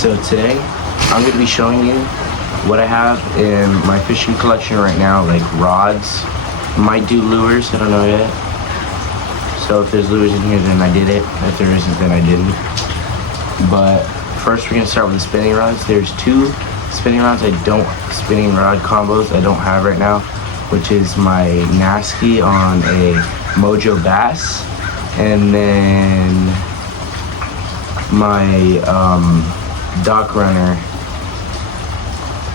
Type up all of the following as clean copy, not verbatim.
So today, I'm going to be showing you what I have in my fishing collection right now, like rods. Might do lures, I don't know yet. So if there's lures in here, then I did it. If there isn't, then I didn't. But first we're going to start with the spinning rods. There's two spinning rods spinning rod combos I don't have right now, which is my Nasky on a Mojo Bass, and then my Dock Runner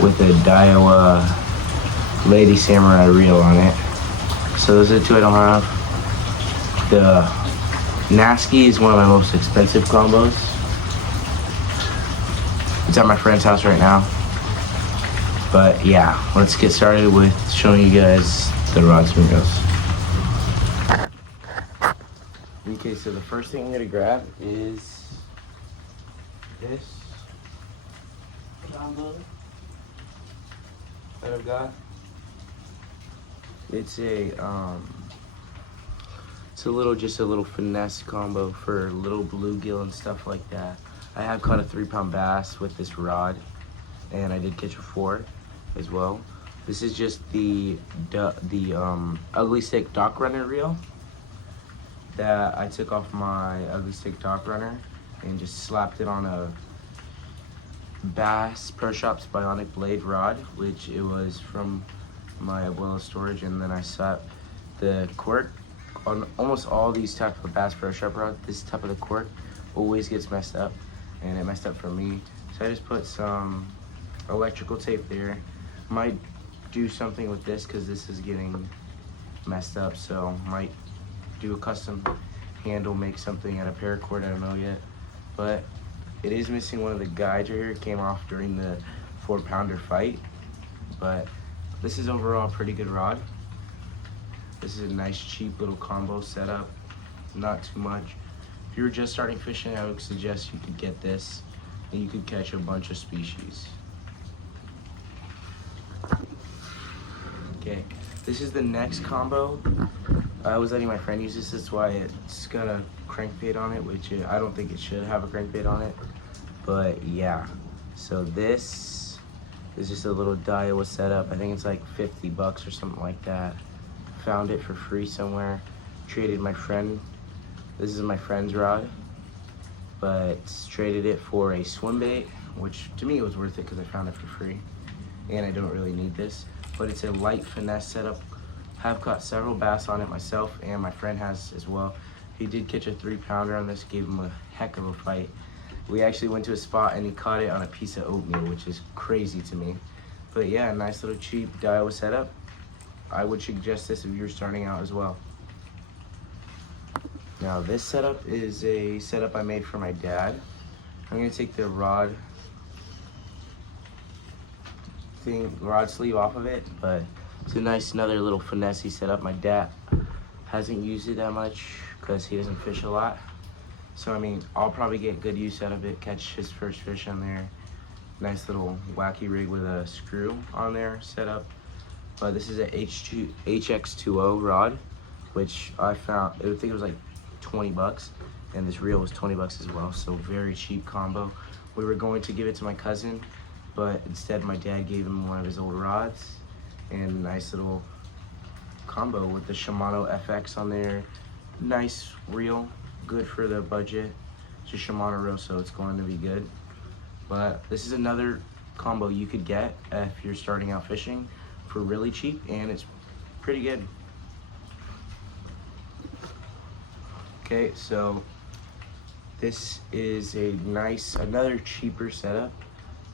with a Daiwa Lady Samurai reel on it. So those are the two I don't have. The Nasky is one of my most expensive combos. It's at my friend's house right now. But yeah, let's get started with showing you guys the rods and reels. Okay, so the first thing I'm gonna grab is this combo that I've got. It's just a little finesse combo for little bluegill and stuff like that. I have caught a 3-pound bass with this rod, and I did catch a 4 as well. This is just the Ugly Stik Dock Runner reel that I took off my Ugly Stik Dock Runner and just slapped it on a Bass Pro Shops Bionic Blade rod, which it was from my Abuelo storage, and then I slapped the cork on almost all these type of Bass Pro Shop rods. This type of the cork always gets messed up, and it messed up for me. So I just put some electrical tape there. Might do something with this because this is getting messed up, so might do a custom handle, make something out of paracord, I don't know yet. But it is missing one of the guides right here. It came off during the 4-pounder fight, but this is overall a pretty good rod. This is a nice cheap little combo setup, not too much. If you were just starting fishing, I would suggest you could get this and you could catch a bunch of species. Okay, this is the next combo. I was letting my friend use this. That's why it's got a crankbait on it, which I don't think it should have a crankbait on it. But yeah, so this is just a little Daiwa setup. I think it's like 50 bucks or something like that. Found it for free somewhere. Traded my friend. This is my friend's rod, but traded it for a swim bait, which to me it was worth it because I found it for free. And I don't really need this, but it's a light finesse setup. Have caught several bass on it myself, and my friend has as well. He did catch a 3-pounder on this, gave him a heck of a fight. We actually went to a spot and he caught it on a piece of oatmeal, which is crazy to me. But yeah, nice little cheap Daiwa setup. I would suggest this if you're starting out as well. Now this setup is a setup I made for my dad. I'm gonna take the rod sleeve off of it, but it's a nice another little finessey setup. My dad hasn't used it that much because he doesn't fish a lot. So I mean, I'll probably get good use out of it, catch his first fish on there. Nice little wacky rig with a screw on there set up. But this is a HX2O rod, which I found, I think it was like 20 bucks, and this reel was 20 bucks as well, so very cheap combo. We were going to give it to my cousin, but instead my dad gave him one of his old rods, and a nice little combo with the Shimano FX on there. Nice reel, good for the budget. It's a Shimano reel, so it's going to be good. But this is another combo you could get if you're starting out fishing for really cheap, and it's pretty good. Okay, so this is a nice, another cheaper setup.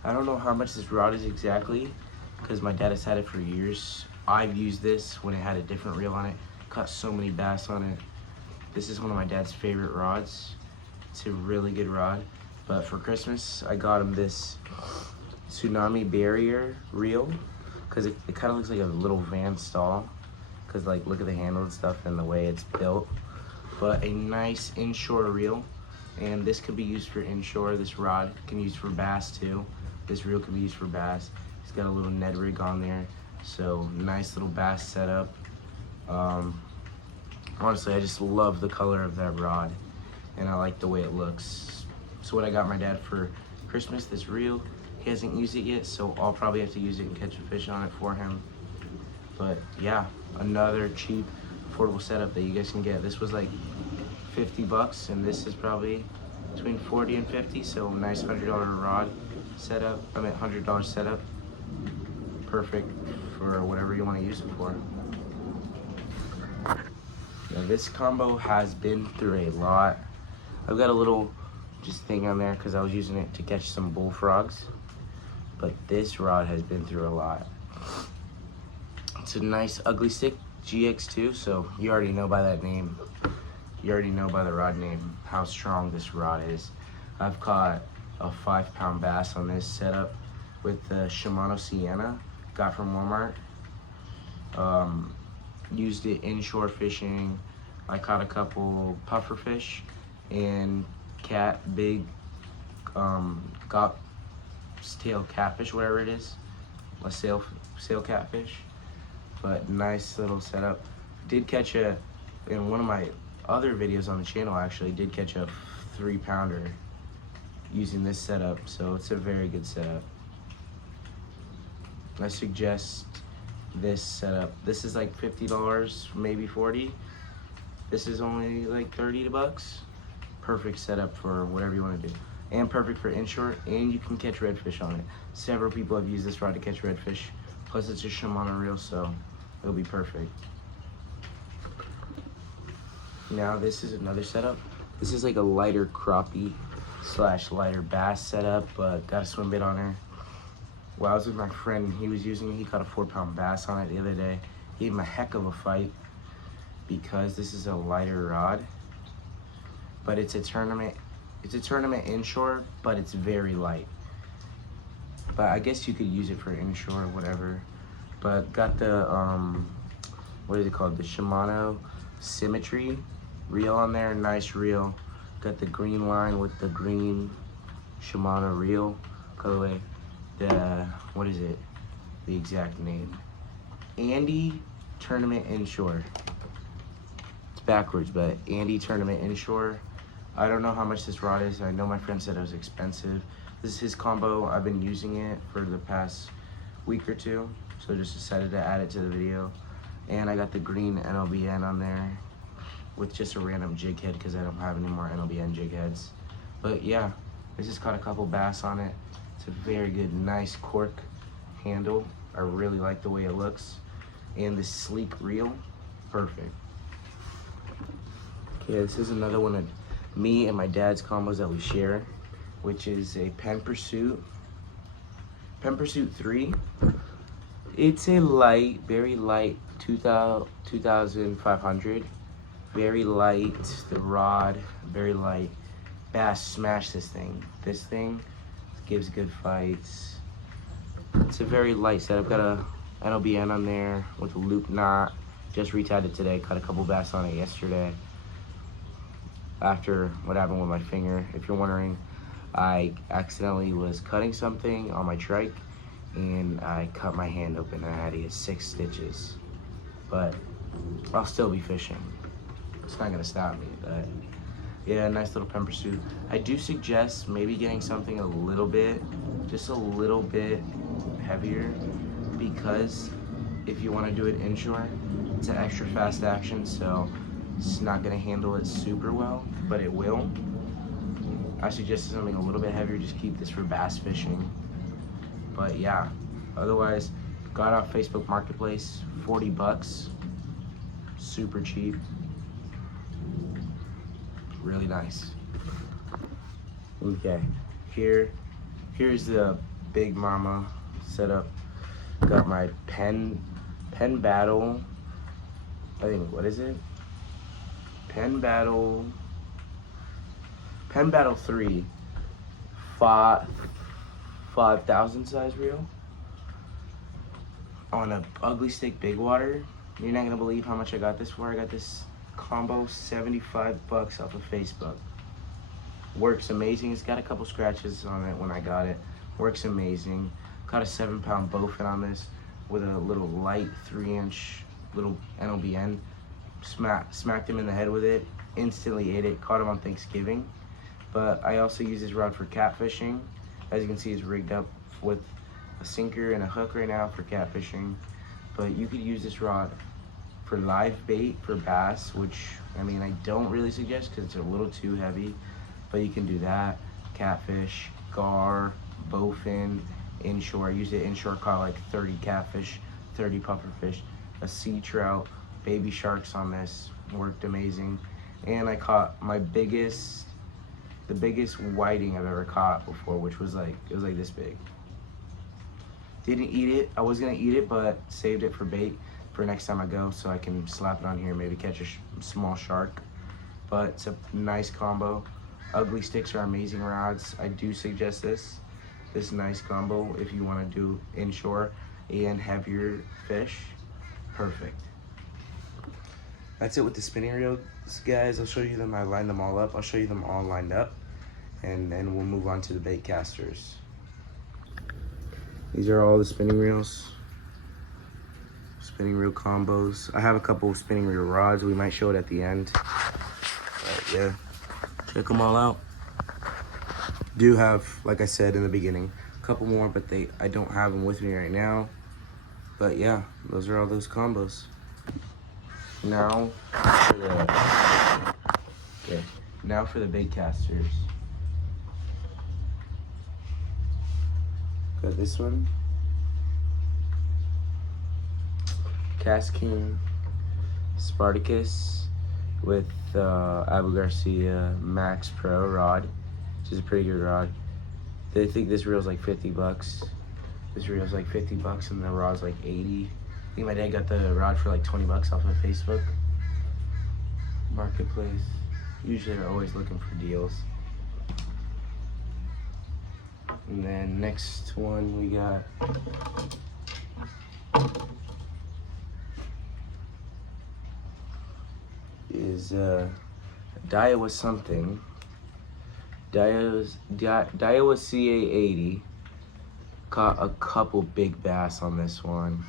I don't know how much this rod is exactly because my dad has had it for years. I've used this when it had a different reel on it. Caught so many bass on it. This is one of my dad's favorite rods. It's a really good rod. But for Christmas, I got him this Tsunami Barrier reel because it kind of looks like a little Van Stall. Because like, look at the handle and stuff and the way it's built. But a nice inshore reel. And this could be used for inshore. This rod can be used for bass too. This reel can be used for bass. It's got a little Ned rig on there. So nice little bass setup. Honestly, I just love the color of that rod, and I like the way it looks. So what I got my dad for Christmas, this reel. He hasn't used it yet, so I'll probably have to use it and catch a fish on it for him. But yeah, another cheap, affordable setup that you guys can get. This was like 50 bucks, and this is probably between 40 and 50, so nice $100 rod setup. I mean, $100 setup. Perfect for whatever you want to use it for. Now this combo has been through a lot. I've got a little just thing on there because I was using it to catch some bullfrogs, but this rod has been through a lot. It's a nice Ugly Stik GX2, so you already know by that name. You already know by the rod name how strong this rod is. I've caught a 5-pound bass on this setup with the Shimano Sienna, got from Walmart. Used it inshore fishing. I caught a couple puffer fish and big gop's tail catfish, whatever it is, a sail catfish. But nice little setup. Did catch in one of my other videos on the channel, actually did catch a 3-pounder using this setup, so it's a very good setup. I suggest this setup. This is like $50, maybe 40. This is only like 30 bucks. Perfect setup for whatever you want to do, and perfect for inshore, and you can catch redfish on it. Several people have used this rod to catch redfish, plus it's a Shimano reel, so it'll be perfect. Now this is another setup. This is like a lighter crappie / lighter bass setup, but got a swim bait on there. Well, I was with my friend, he was using it. He caught a 4-pound bass on it the other day. He gave him a heck of a fight because this is a lighter rod, but it's a tournament inshore, but it's very light. But I guess you could use it for inshore or whatever. But got the what is it called? The Shimano Symmetry reel on there, nice reel. Got the green line with the green Shimano reel colorway. What is it? The exact name. Andy Tournament Inshore. It's backwards, but Andy Tournament Inshore. I don't know how much this rod is. I know my friend said it was expensive. This is his combo. I've been using it for the past week or two, so just decided to add it to the video. And I got the green NLBN on there with just a random jig head because I don't have any more NLBN jig heads. But yeah, this has caught a couple bass on it. It's a very good, nice cork handle. I really like the way it looks. And the sleek reel, perfect. Okay, this is another one of me and my dad's combos that we share, which is a Penn Pursuit 3. It's a light, very light 2500. Very light, the rod, very light. Bass smash this thing. This thing gives good fights. It's a very light setup. Got a NLBN on there with a loop knot. Just retied it today. Caught a couple bass on it yesterday. After what happened with my finger, if you're wondering, I accidentally was cutting something on my trike and I cut my hand open and I had to get 6 stitches. But I'll still be fishing. It's not gonna stop me, but yeah, nice little Penn Pursuit. I do suggest maybe getting something a little bit, just a little bit heavier, because if you want to do it inshore, it's an extra fast action, so it's not gonna handle it super well, but it will. I suggest something a little bit heavier. Just keep this for bass fishing. But yeah, otherwise, got off Facebook Marketplace, 40 bucks, super cheap. Really nice. Okay, here's the Big Mama setup. Got my Penn Battle. I think, what is it? Penn Battle 3 5,000 size reel on a Ugly Stik Big Water. You're not gonna believe how much I got this for. I got this combo 75 bucks off of Facebook. Works amazing. It's got a couple scratches on it when I got it. Works amazing. Caught a 7-pound bowfin on this with a little light 3-inch little NLBN. Smacked him in the head with it. Instantly ate it. Caught him on Thanksgiving. But I also use this rod for catfishing As you can see, it's rigged up with a sinker and a hook right now for catfishing. But you could use this rod for live bait for bass, which I mean I don't really suggest because it's a little too heavy. But you can do that. Catfish, gar, bowfin, inshore. I used it inshore, caught like 30 catfish, 30 pufferfish, a sea trout, baby sharks on this. Worked amazing. And I caught the biggest whiting I've ever caught before, which was like, it was like this big. Didn't eat it. I was gonna eat it, but saved it for bait for next time I go, so I can slap it on here, maybe catch a small shark. But it's a nice combo. Ugly sticks are amazing rods. I do suggest this nice combo if you want to do inshore and heavier fish. Perfect. That's it with the spinning reels, guys. I'll show you them. I lined them all up. I'll show you them all lined up, and then we'll move on to the bait casters. These are all the spinning reels. Spinning reel combos. I have a couple of spinning reel rods. We might show it at the end. But yeah, check them all out. Do have, like I said in the beginning, a couple more, but I don't have them with me right now. But yeah, those are all those combos. Now for the bait casters. Got this one. Cast King Spartacus with Abu Garcia Max Pro rod, which is a pretty good rod. They think this reel's like 50 bucks. This reel's like 50 bucks and the rod's like 80. I think my dad got the rod for like 20 bucks off of Facebook Marketplace. Usually they're always looking for deals. And then next one we got is Daiwa something. Daiwa CA80. Caught a couple big bass on this one.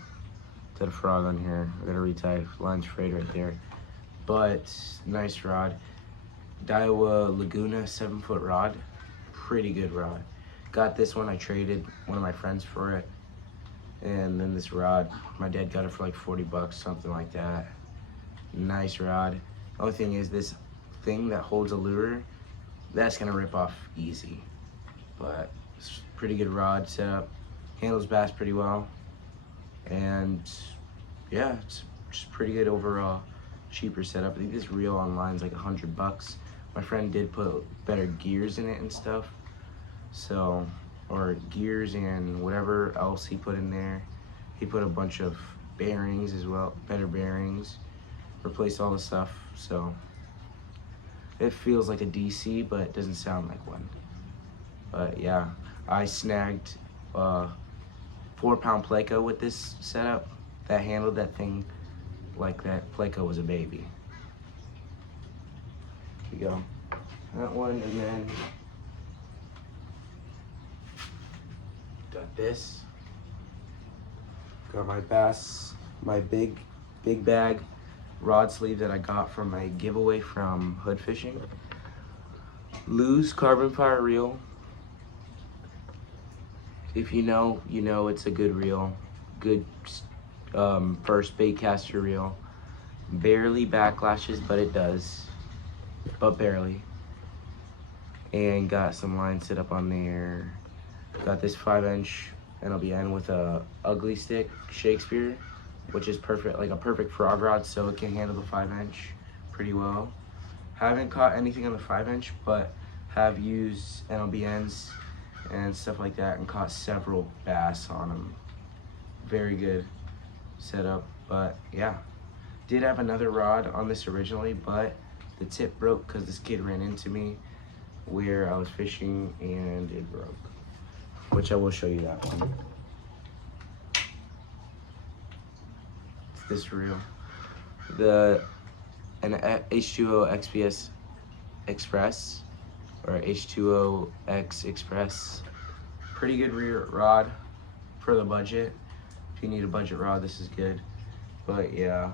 Got a frog on here. I gotta retie. Line's frayed right there. But nice rod. Daiwa Laguna 7-foot rod. Pretty good rod. Got this one. I traded one of my friends for it. And then this rod, my dad got it for like 40 bucks, something like that. Nice rod. The only thing is this thing that holds a lure, that's gonna rip off easy. But it's pretty good rod setup. Handles bass pretty well. And yeah, it's just pretty good overall. Cheaper setup. I think this reel online is like 100 bucks. My friend did put better gears in it and stuff. So, or gears and whatever else he put in there. He put a bunch of bearings as well, better bearings. Replaced all the stuff, so it feels like a DC, but it doesn't sound like one. But yeah, I snagged 4-pound Pleco with this setup that handled that thing like that Pleco was a baby. Here we go. That one, and then got this. Got my bass, my big bag rod sleeve that I got from my giveaway from Hood Fishing. Lew's Carbon Fire reel. If you know, you know it's a good reel. Good first bait caster reel. Barely backlashes, but it does. But barely. And got some lines set up on there. Got this 5-inch NLBN with a ugly stick Shakespeare, which is perfect, like a perfect frog rod, so it can handle the 5-inch pretty well. Haven't caught anything on the 5-inch, but have used NLBNs and stuff like that and caught several bass on them. Very good setup, but yeah. Did have another rod on this originally, but the tip broke because this kid ran into me where I was fishing and it broke, which I will show you that one. It's this reel. An H2O XPS Express, or H2O-X Express. Pretty good rear rod for the budget. If you need a budget rod, this is good. But yeah,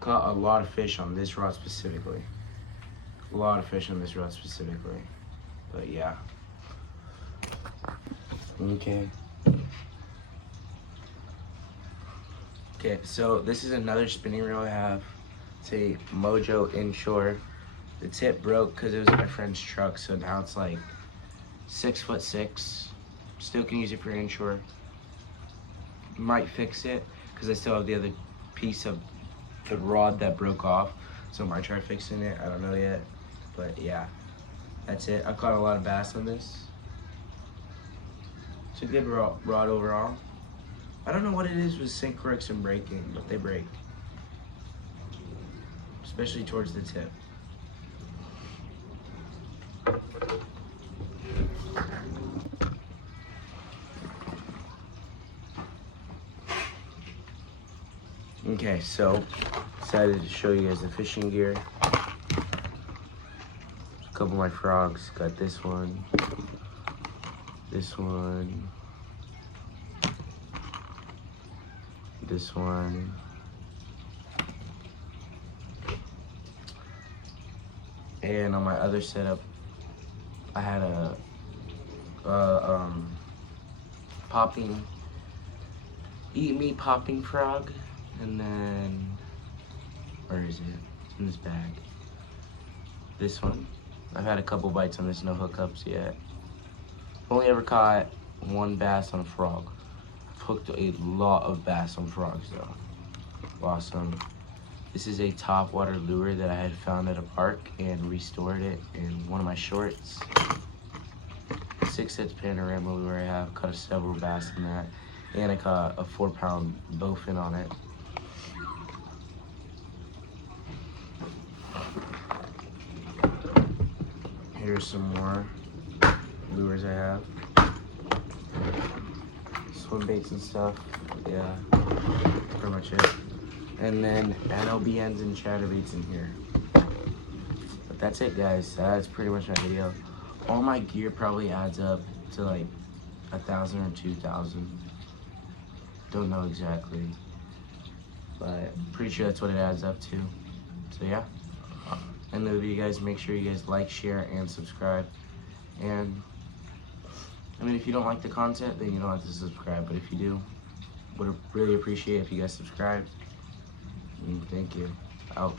caught a lot of fish on this rod specifically. A lot of fish on this rod specifically. But yeah. Okay. Okay, so this is another spinning reel I have. It's a Mojo Inshore. The tip broke because it was in my friend's truck, so now it's like 6'6". Still can use it for inshore. Might fix it because I still have the other piece of the rod that broke off, so I might try fixing it. I don't know yet, but yeah, that's it. I've caught a lot of bass on this. It's a good rod overall. I don't know what it is with sink crooks and breaking, but they break, especially towards the tip. Okay, so decided to show you guys the fishing gear. A couple of my frogs. Got this one, this one, this one, and on my other setup, I had a popping, eat me popping frog, and then, where is it? It's in this bag. This one. I've had a couple bites on this, no hookups yet. Only ever caught one bass on a frog. I've hooked a lot of bass on frogs though. Awesome. This is a topwater lure that I had found at a park and restored it in one of my shorts. 6 panorama lure I have, caught several bass in that, and I caught a 4-pound bowfin on it. Here's some more lures I have. Swim baits and stuff. Yeah, pretty much it. And then NLBNs and chatterbaits in here. But that's it, guys. That's pretty much my video. All my gear probably adds up to like 1,000 or 2,000. Don't know exactly, but pretty sure that's what it adds up to. So yeah. End the video, guys. Make sure you guys like, share, and subscribe. And I mean, if you don't like the content, then you don't have to subscribe. But if you do, would really appreciate if you guys subscribe. And thank you. Out.